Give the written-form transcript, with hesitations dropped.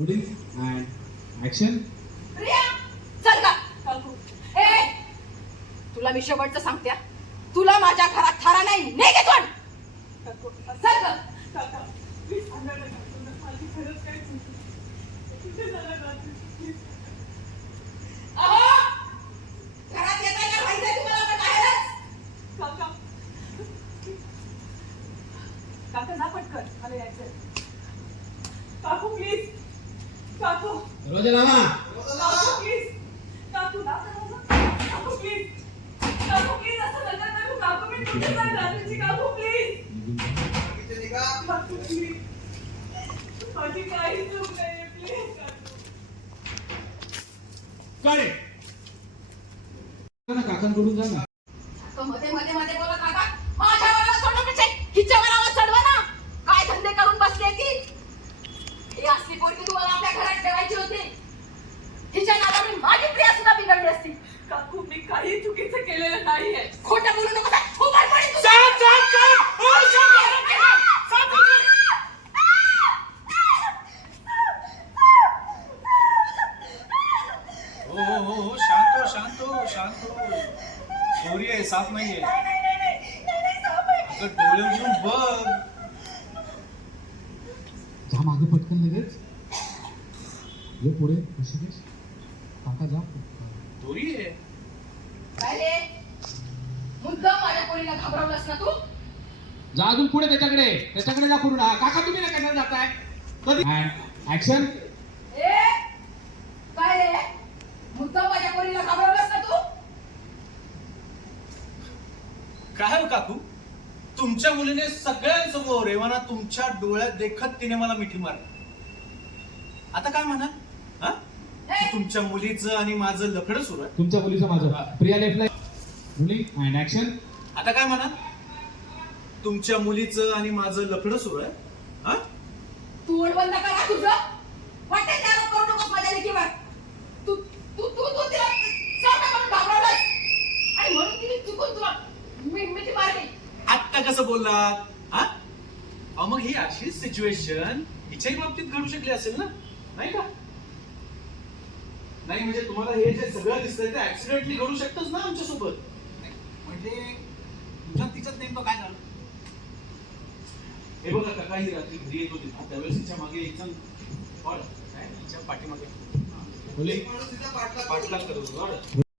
and action. Riya चल का काकू ए तुला मी शेवटचं सांगते तुला माझ्या घरात थारा नाही निघ इथून काकू चल का काका प्लीज सांगा ना काकू माझी खरंच काय चुकली तिथे जरा काकू प्लीज अहो घरात येता का माहिती तुम्हाला पण बाहेरच काका काका जा पटकन मला यायचंय काकू प्लीज काकू दरवाजा लावा. काकू प्लीज काकू काकू प्लीज काकू प्लीज असं नका करू काकू मी तुझे जाण रात्रीची काकू प्लीज काकू प्लीज माझी काही चूक नाहीये प्लीज काय काकांकडून जा ना. काका मध्ये मध्ये मध्ये बोला काका माझ्या वराला सोडलं म्हणजे हिच्या वराला चढवा ना काय धंदे करून बसली ती ही असली पोरगी तुम्हाला आपल्या घरात ठेवायची होती हिच्या नादाने माझी प्रिया सुद्धा बिघडली असती काकू मी काही चुकीचं केलेलं नाहीये खोटं बोलू नको उभा पडी तू हो शांत हो चोरी आहे साप नाहीये अगं डोळे उघडून बघ जा मागे पटकन लगेच ये पुढे ऋषिकेश काका जा. चोरी आहे काय रे मुद्दाम माझ्या पोरीला घाबरवलंस ना तू जा अजून पुढे त्याच्याकडे जा पुढे. काका तुम्ही ना कशाला जाताय कधी. and action. ए काय रे मुद्दाम माझ्या पोरीला घाबरवलंस ना तू काय हो काकू तुमच्या मुलीने सगळ्यांसमोर रेवाना तुमच्या डोळ्यात देखत तिने मला मिठी मारली. आता काय म्हणा हा की तुमच्या मुलीचं आणि माझं लफडं सुरू आहे. तुमच्या मुलीचं माझं प्रिया लेफ्टला मुली and action. आता काय म्हणा तुमच्या मुलीचं आणि माझं लफडं सुरू आहे. हा तोंड बंद करा तुझं वाटते त्या आरोप करू नकोस माझ्या लेकीवर तू तू तू तू तिला सारखं म्हणून घाबरवलंस आणि म्हणून तिने चुकून तुला मिठी मारली. आत्ता कसं बोललात हा अहो मग ही अशी सिच्युएशन हिच्याही बाबतीत घडू शकली असेल ना नाही का. नाही म्हणजे तुम्हाला हे जे सगळं दिसतंय ते ऍक्सिडेंटली घडू शकतच ना आमच्यासोबत. म्हणजे तुझ्या तिच्यात नेमकं काय झालं हे बघा काका ही रात्री घरी येत होती ना त्यावेळेस तिच्या मागे एक जण काय तिच्या पाठीमागे पाठलाग करत होता.